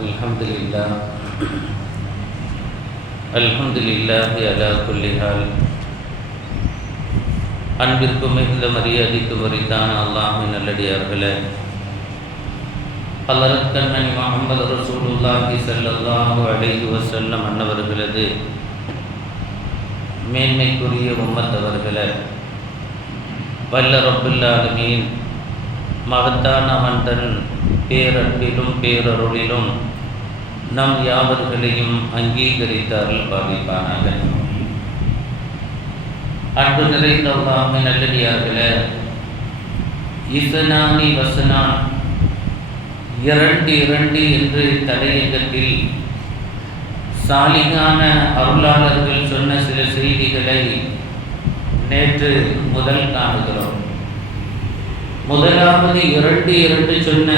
அல்ஹம்துலில்லாஹ் அல்ஹம்துலில்லாஹி அலா குல்லி ஹால். அன்பிற்கு மிகுந்த மரியாதைக்கு உரித்தான அல்லாஹ்வின் நல்லடியார்களே, ஹலரத் கண்மணி முஹம்மது ரசூலுல்லாஹி ஸல்லல்லாஹு அலைஹி வஸல்லம் அன்னவர்களது மேன்மைக்குரிய உம்மத்தவர்களே, வல்ல ரப்புல் ஆலமீன் மகத்தான அவன் தன் பேரன்பிலும் பேரருளிலும் நம் யாவர்களையும் அங்கீகரித்தார்கள் பாவிப்பானாக. அன்பு நிறைந்த அல்லாஹ்வின் நல்லடியார்களே, இஸ்னானி வசனான் இரண்டு என்று தலையங்கத்தில் சாலிகான அருளாளர்கள் சொன்ன சில செய்திகளை நேற்று முதல் காணுகிறோம். முதலாவது இரண்டு சொன்ன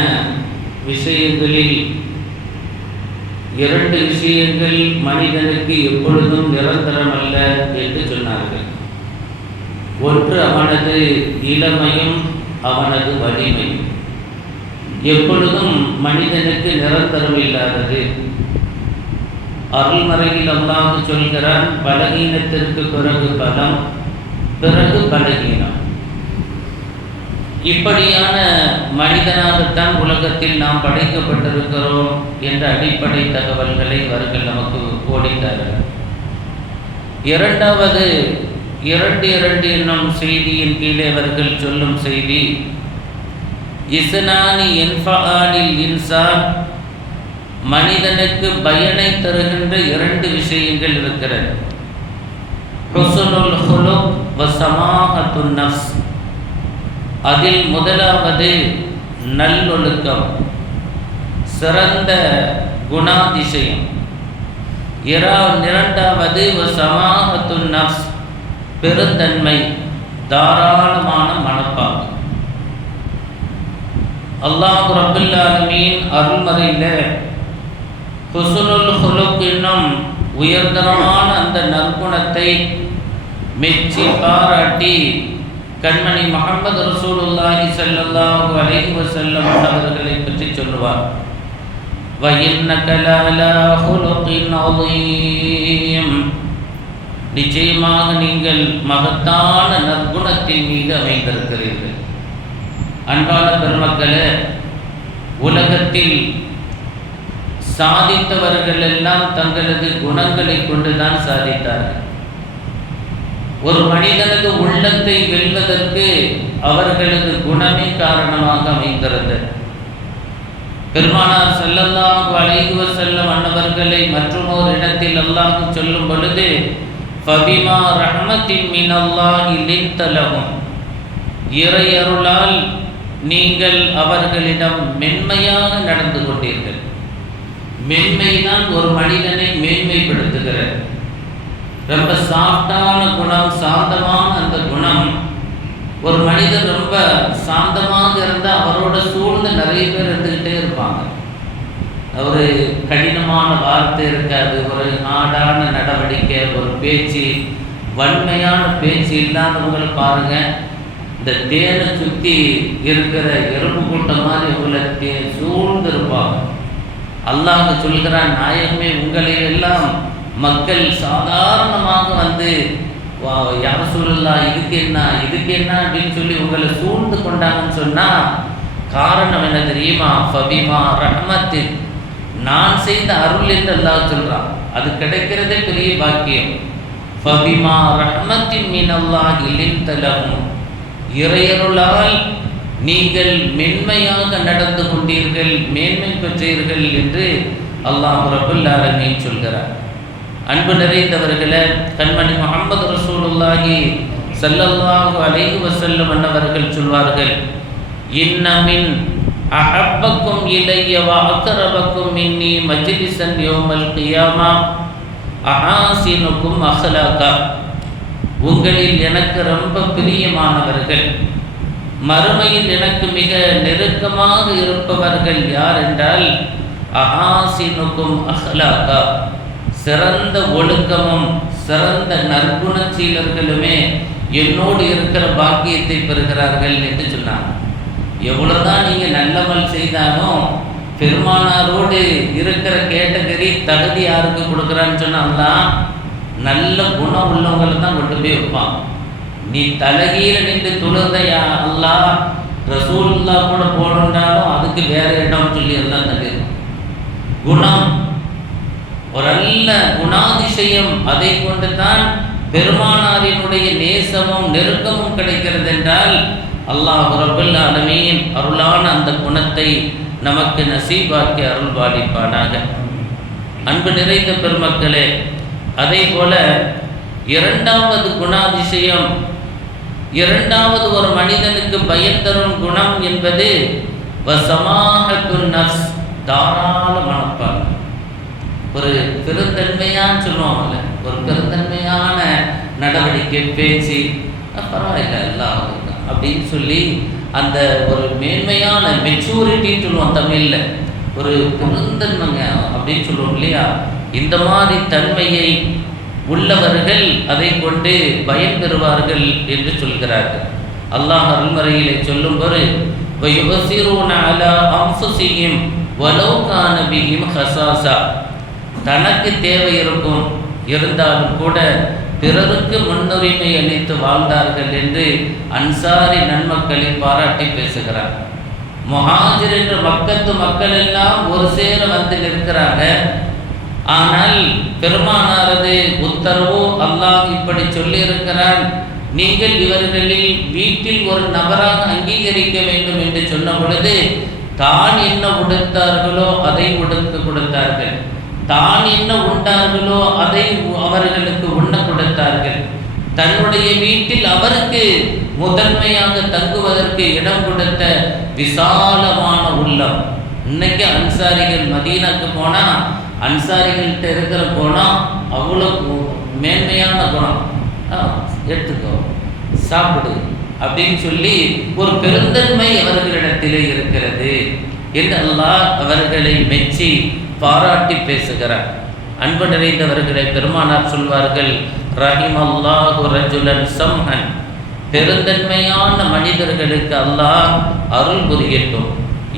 விஷயங்களில் இரண்டு விஷயங்கள் மனிதனுக்கு எப்பொழுதும் நிரந்தரமல்ல என்று சொன்னார்கள். ஒன்று அவனது இளமையும் அவனது வலிமையும் எப்பொழுதும் மனிதனுக்கு நிரந்தரம் இல்லாதது. அருள்மறையில் அல்லாஹ் சொல்கிறான், பலகீனத்திற்கு பிறகு பலம், பிறகு பலகீனம். இப்படியான மனிதனாகத்தான் உலகத்தில் நாம் படைக்கப்பட்டிருக்கிறோம் என்ற அடிப்படை தகவல்களை அவர்கள் நமக்கு போடித்தார்கள். இரண்டாவது இரண்டு என்னும் செய்தியின் கீழே அவர்கள் சொல்லும் செய்தி, இஸ்னானி என்ஃபஆனில் இன்சான், மனிதனுக்கு பயனை தருகின்ற இரண்டு விஷயங்கள் இருக்கிறது. ஹுஸ்னுல் ஹுலுக் வ ஸமாஹத்துன் நஃப்ஸ். அதில் முதலாவது நல்லொழுக்கம், சிறந்த குணாதிசயம். இரண்டாவது சமாஹத்துன் நஃப்ஸ், பெருந்தன்மை, தாராளமான மனப்பாங்கு. அல்லாஹ் ரப்புல் ஆலமீன் அருள்மறையில் ஹுஸ்னுல் ஹுலுக் என்னும் உயர்தரமான அந்த நற்குணத்தை மெச்சி பாராட்டி கண்மணி முஹம்மது ரசூலுல்லாஹி ஸல்லல்லாஹு அலைஹி வஸல்லம் அவர்களை பற்றி சொல்லுவார். வ இன்னக லஅலா ஹுலுகின் அதீம், நிச்சயமாக நீங்கள் மகத்தான நற்குணத்தின் மீது அமைந்திருக்கிறீர்கள். அன்பான பெருமக்களே, உலகத்தில் சாதித்தவர்கள் எல்லாம் தங்களது குணங்களை கொண்டுதான் சாதித்தார்கள். ஒரு மனிதனது உள்ளத்தை வெல்வதற்கு அவர்களது குணமே காரணமாக அமைந்திருந்தது. பெருமானார் ஸல்லல்லாஹு அலைஹி வஸல்லம் அன்னவர்களை மற்றொரு இடத்தில் அல்லாஹ் சொல்லும் பொழுது, ஃபபிமா ரஹ்மத்தின் மினல்லாஹி லின்த லஹும், இறையருளால் நீங்கள் அவர்களிடம் மென்மையாக நடந்து கொண்டீர்கள். மென்மைதான் ஒரு மனிதனை மேன்மைப்படுத்துகிறது. ரொம்ப சாஃப்டான குணம், சாந்தமான அந்த குணம். ஒரு மனிதர் ரொம்ப சாந்தமாக இருந்தால் அவரோட சூழ்ந்து நிறைய பேர் இருந்துக்கிட்டே இருப்பாங்க. ஒரு கடினமான வார்த்தை இருக்காது, ஒரு நாடான நடவடிக்கை, ஒரு பேச்சு, வன்மையான பேச்சு இல்லாதவங்களை பாருங்கள். இந்த தேனை சுற்றி இருக்கிற எறும்பு கூட்டம் மாதிரி உங்களை சூழ்ந்து இருப்பாங்க. அல்லாஹ் சொல்கிறான், நாயகமே, உங்களை எல்லாம் மக்கள் சாதாரணமாக வந்து யா ரசூலுல்லாஹ் இதுக்கு என்ன அப்படின்னு சொல்லி உங்களை சூழ்ந்து கொண்டாங்கன்னு சொன்னால் காரணம் என்ன தெரியுமா? ஃபபிமா ரஹ்மத்தின், நான் செய்த அருள் என்று அல்லாஹ் சொல்கிறான். அது கிடைக்கிறதே பெரிய பாக்கியம். ஃபபிமா ரஹ்மத்தின் மினல்லாஹி லின்த லஹும், இறையருளால் நீங்கள் மென்மையாக நடந்து கொண்டீர்கள், மேன்மை பெற்றீர்கள் என்று அல்லாஹ் ரப்புல் ஆலமீன் சொல்கிறார். அன்பு நிறைந்தவர்களே, கண்மணி முஹம்மது ரசூலுல்லாஹி ஸல்லல்லாஹு அலைஹி வஸல்லம் அன்னவர்கள் சொல்வார்கள், இன்னமின் அஹப்பக்கும் இலைய வ அக்ரபக்கும் மின்னி மஜ்லிஸன் யௌமல் கியாமா அஹாசினுக்கும் அஹ்லாகா. உங்களில் எனக்கு ரொம்ப பிரியமானவர்கள், மறுமையில் எனக்கு மிக நெருக்கமாக இருப்பவர்கள் யார் என்றால் அஹாசினுக்கும் அஹ்லாகா, சிறந்த ஒழுக்கமும் சிறந்த நற்குணச்சீலர்களுமே என்னோடு இருக்கிற பாக்கியத்தை பெறுகிறார்கள் என்று சொன்னாங்க. எவ்வளோதான் நீங்கள் நல்லமல் செய்தாலும் பெருமானாரோடு இருக்கிற கேட்டகரி தகுதி யாருக்கு கொடுக்குறான்னு சொன்னா நல்ல குணம் உள்ளவங்களை தான் கொண்டு போய் வைப்பான். நீ தலைகீழ நின்று தொழுதையா அல்லாஹ் ரசூலுல்லா கூட போடுறாலும் அதுக்கு வேற இடம் சொல்லி எல்லாம் தள்ளிடும். குணம் ஒரு நல்ல குணாதிசயம், அதை கொண்டு தான் பெருமானாரினுடைய நேசமும் நெருக்கமும் கிடைக்கிறது என்றால் அல்லாஹ் ரப்பல் ஆலமீன் அருளான அந்த குணத்தை நமக்கு நசீபாக்கி அருள் பாலிப்பானாக. அன்பு நிறைந்த பெருமக்களே, அதே போல இரண்டாவது குணாதிசயம், இரண்டாவது ஒரு மனிதனுக்கு பயன் தரும் குணம் என்பது வசமாஹத்துன் நஃப்ஸ், தாராள மனப்பான்மை. ஒரு பெருந்தன்மையான்னு சொல்லுவாங்கல்ல, ஒரு பெருந்தன்மையான நடவடிக்கை, பேச்சு, பரவாயில்ல எல்லாம் அப்படின்னு சொல்லி அந்த ஒரு மேன்மையான மெச்சூரிட்டின்னு சொல்லுவோம் தமிழில், ஒரு பெருந்தன்மைங்க அப்படின்னு சொல்லுவோம் இல்லையா. இந்த மாதிரி தன்மையை உள்ளவர்கள் அதை கொண்டு பயன் பெறுவார்கள் என்று சொல்கிறார்கள். அல்லாஹ் அருள்மறையிலே சொல்லும்போது வயுபஸிரூன அலா அன்ஃபுஸிஹிம் வலவ் கான பிஹிம் ஹஸாஸா, தனக்கு தேவை இருக்கும் இருந்தாலும் கூட பிறருக்கு முன்னுரிமை அளித்து வாழ்ந்தார்கள் என்று அன்சாரி நன்மக்களை பாராட்டி பேசுகிறார். முஹாஜிர் என்ற மக்கத்து மக்கள் எல்லாம் ஒரு சேர வந்து நிற்கிறாங்க. ஆனால் பெருமானாரது உத்தரவோ அல்லாஹ் இப்படி சொல்லி இருக்கிறான், நீங்கள் இவர்களில் வீட்டில் ஒரு நபராக அங்கீகரிக்க வேண்டும் என்று சொன்ன பொழுது தான் என்ன உடுத்தார்களோ அதை உடுத்து கொடுத்தார்கள், தான் என்ன உண்டார்களோ அதை அவர்களுக்கு உண்ண கொடுத்தார்கள். தன்னுடைய வீட்டில் அவருக்கு முதன்மையாக தங்குவதற்கு இடம் கொடுத்த விசாலமான உள்ளம். இன்னைக்கு அன்சாரிகள் மதீனாக்கு போனால் அன்சாரிகள்கிட்ட இருக்கிற குணம் அவ்வளோ மேன்மையான குணம். எடுத்துக்கோ, சாப்பிடு அப்படின்னு சொல்லி ஒரு பெருந்தன்மை அவர்களிடத்திலே இருக்கிறது என்று அல்லாஹ் அவர்களை மெச்சி பாராட்டி பேசுகிறார். அன்பு நிறைந்தவர்களை பெருமானார் சொல்வார்கள், ரஹிமல்லாஹு ரஜுலன் சம்ஹன், பெருந்தன்மையான மனிதர்களுக்கு அல்லாஹ் அருள் புரியட்டும்.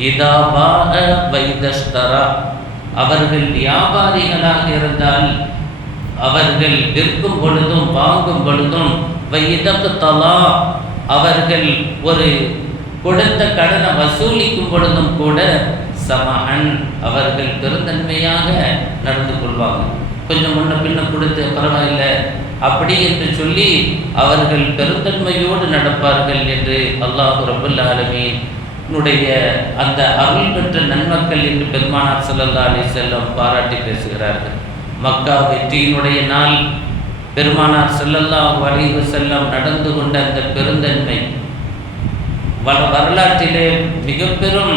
இதா பாஅ வைதஷ்தரா, அவர்கள் வியாபாரிகளாக இருந்தால் அவர்கள் விற்கும் பொழுதும் வாங்கும் பொழுதும், வைதக்தலா, அவர்கள் ஒரு கொடுத்த கடனை வசூலிக்கும் பொழுதும் கூட சமஹன், அவர்கள் பெருந்தன்மையாக நடந்து கொள்வாங்க. கொஞ்சம் முன்ன பின்ன கொடுத்து பரவாயில்லை அப்படி என்று சொல்லி அவர்கள் பெருந்தன்மையோடு நடப்பார்கள் என்று அல்லாஹ் ரப்பல் ஆலமீன் அந்த அருள் பெற்ற நன்மக்கள் என்று பெருமானார் ஸல்லல்லாஹு அலைஹி வஸல்லம் பாராட்டி பேசுகிறார்கள். மக்கா வெற்றியினுடைய நாள் பெருமானார் ஸல்லல்லாஹு அலைஹி வஸல்லம் நடந்து கொண்ட அந்த பெருந்தன்மை வரலாற்றிலே மிக பெரும்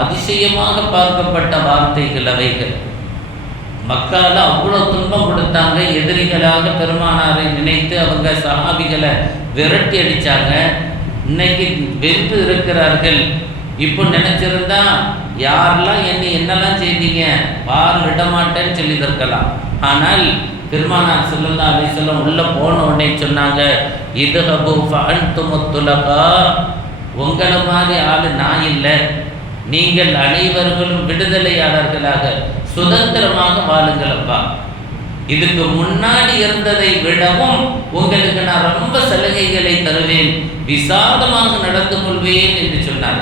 அதிசயமாக பார்க்கப்பட்ட வார்த்தைகள் அவைகள். மக்கால அவ்வளோ துன்பம் கொடுத்தாங்க, எதிரிகளாக பெருமானாரை நினைத்து அவங்க சஹாபிகளை விரட்டி அடித்தாங்க. இன்னைக்கு வென்று இருக்கிறார்கள். இப்போ நினைச்சிருந்தா யாரெல்லாம் என்னெல்லாம் செய்தீங்க பாரு விடமாட்டேன்னு சொல்லி தருக்கலாம். ஆனால் பெருமானார் ஸல்லல்லாஹு அலைஹி வஸல்லம் உள்ள போன உடனே சொன்னாங்க, இதுஹபு ஃபஅன்துமுத் துலகா, உங்களை மாதிரி ஆளு நான் இல்லை, நீங்கள் அனைவர்களும் விடுதலையாளர்களாக சுதந்திரமாக வாழுங்களப்பா. இதுக்கு முன்னாடி இருந்ததை விடவும் உங்களுக்கு நான் ரொம்ப சலுகைகளை தருவேன், விசாலமாக நடந்து கொள்வேன் என்று சொன்னார்.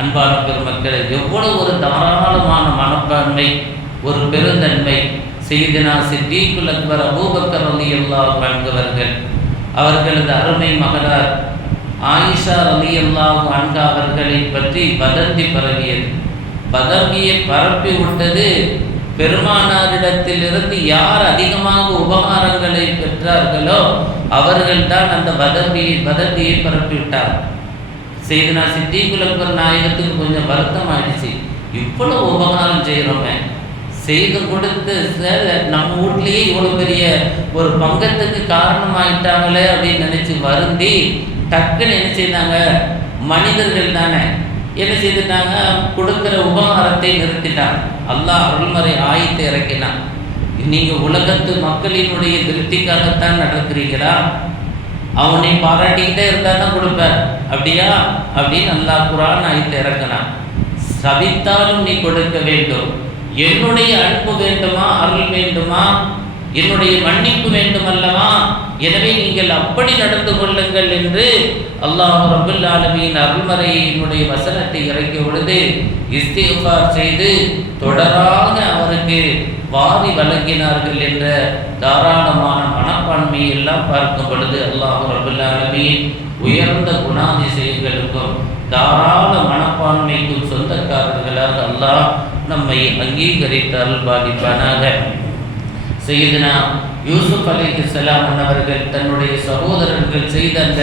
அன்பான பெருமக்களை, எவ்வளவு ஒரு தாராளமான மனப்பான்மை, ஒரு பெருந்தன்மை. சையதுனா சித்தீக்குல் அக்பர் அபூபக்கர் ரலியல்லாஹு அன்ஹு அவர்களது அருமை மகளார் ஆயிஷா ரலியல்லாஹு அன்ஹா அவர்களை பற்றி வதந்தி பரவியது. வதந்தியை பரப்பி விட்டது பெருமானாரிடத்திலிருந்து யார் அதிகமாக உபகாரங்களை பெற்றார்களோ அவர்கள்தான் அந்த வதந்தியை பரப்பிவிட்டார். சையதுனா சித்தீக்குல் அக்பர் நாயகத்துக்கு கொஞ்சம் வருத்தம் ஆயிடுச்சு. இவ்வளவு உபகாரம் செய்கிறோமே, செய்து கொடுத்து நம்ம வீட்லேயே இவ்வளோ பெரிய ஒரு பங்கத்துக்கு காரணமாயிட்டாங்களே அப்படின்னு நினச்சி வருந்தி டக்குன்னு என்ன செய்தாங்க, மனிதர்கள் தானே என்ன செய்துட்டாங்க, கொடுக்குற உபகாரத்தை நிறுத்திட்டாங்க. அல்லாஹ் அருள்மறை ஆயத்தை இறக்கினான். நீங்கள் உலகத்து மக்களினுடைய திருப்திக்காகத்தான் நடக்கிறீங்களா, அவனை பாராட்டிக்கிட்டே இருந்தால் தான் கொடுப்பார் அப்படியா அப்படின்னு அல்லாஹ் குர்ஆன் ஆயத்தை இறக்கினான். சபித்தாலும் நீ கொடுக்க வேண்டும். என்னுடைய அன்பு வேண்டுமா, அருள் வேண்டுமா, என்னுடைய மன்னிப்பு வேண்டுமல்லவா, எனவே நீங்கள் அப்படி நடந்து கொள்ளுங்கள் என்று அல்லாஹ் ரப்பல் ஆலமீன் அருள்மறையினுடைய வசனத்தை இறக்கிய பொழுது இஸ்திக்ஃபார் செய்து தொடராக அவருக்கு வாரி வழங்கினார்கள் என்ற தாராளமான மனப்பான்மையை எல்லாம் பார்க்கும் பொழுது அல்லாஹ் ரப்பல் ஆலமீன் உயர்ந்த குணாதிசயங்களுக்கும் தாராள மனப்பான்மைக்கும் சொந்தக்காரர்களாக அல்லாஹ் நம்மை அங்கீகரித்து அருள்பாலிப்பானாக. சையதுனா யூசுப் அலைஹிஸ்ஸலாம் அவர்கள் தன்னுடைய சகோதரர்கள் செய்த அந்த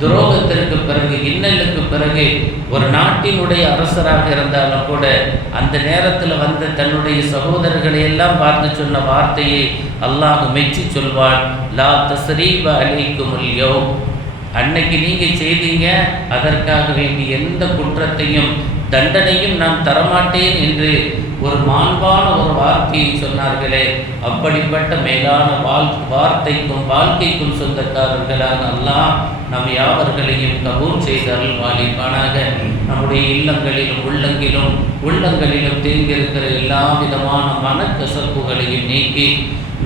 துரோகத்திற்கு பிறகு, இன்னலுக்கு பிறகு, ஒரு நாட்டினுடைய அரசராக இருந்தாலும் கூட அந்த நேரத்தில் வந்த தன்னுடைய சகோதரர்களை எல்லாம் பார்த்து சொன்ன வார்த்தையை அல்லாஹ் மெச்சி சொல்வான், லா தஸ்ரீப அலைக்குமுல் யௌம், அன்னைக்கு நீங்கள் செய்தீங்க, அதற்காக வேண்டி எந்த குற்றத்தையும் தண்டனையும் நான் தரமாட்டேன் என்று ஒரு மாண்பான ஒரு வார்த்தையை சொன்னார்களே, அப்படிப்பட்ட மேலான வார்த்தைக்கும் வாழ்க்கைக்கும் சொந்தக்காரர்களாக அல்லாஹ் நம் யாவர்களையும் கபூல் செய்து அருள்வாளிப்பானாக. நம்முடைய இல்லங்களிலும் உள்ளங்களிலும் தேங்கியிருக்கிற எல்லா விதமான மனக்கசப்புகளையும் நீக்கி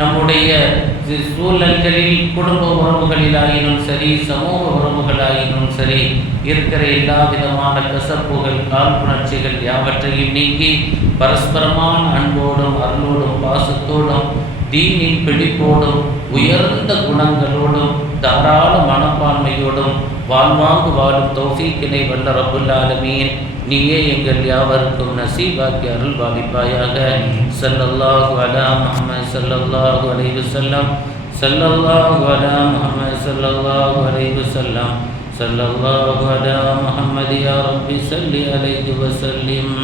நம்முடைய சூழல்களில் குடும்ப உறவுகளிலாயினும் சரி, சமூக உறவுகளாயினும் சரி இருக்கிற எல்லா விதமான கசப்புகள், காழ்ப்புணர்ச்சிகள் யாவற்றையும் நீக்கி பரஸ்பரமான அன்போடும் அருளோடும் பாசத்தோடும் தீனின் பிடிப்போடும் உயர்ந்த குணங்களோடும் தாராள மனப்பான்மையோடும் வாழ்வாங்கு வாழும் தௌஃபீக்கினை வல்ல ரப்புல் ஆலமீன் நீயே எங்கள் யாவருக்கும் நசீபாக்கி அருள் பாலிப்பாயாக. ஸல்லல்லாஹு அலா முஹம்மது ஸல்லல்லாஹு அலைஹி வஸல்லம், ஸல்லல்லாஹு அலா முஹம்மது ஸல்லல்லாஹு அலைஹி வஸல்லம், ஸல்லல்லாஹு அலா முஹம்மது யா ரப்பி ஸல்லி அலைஹி வஸல்லிம்.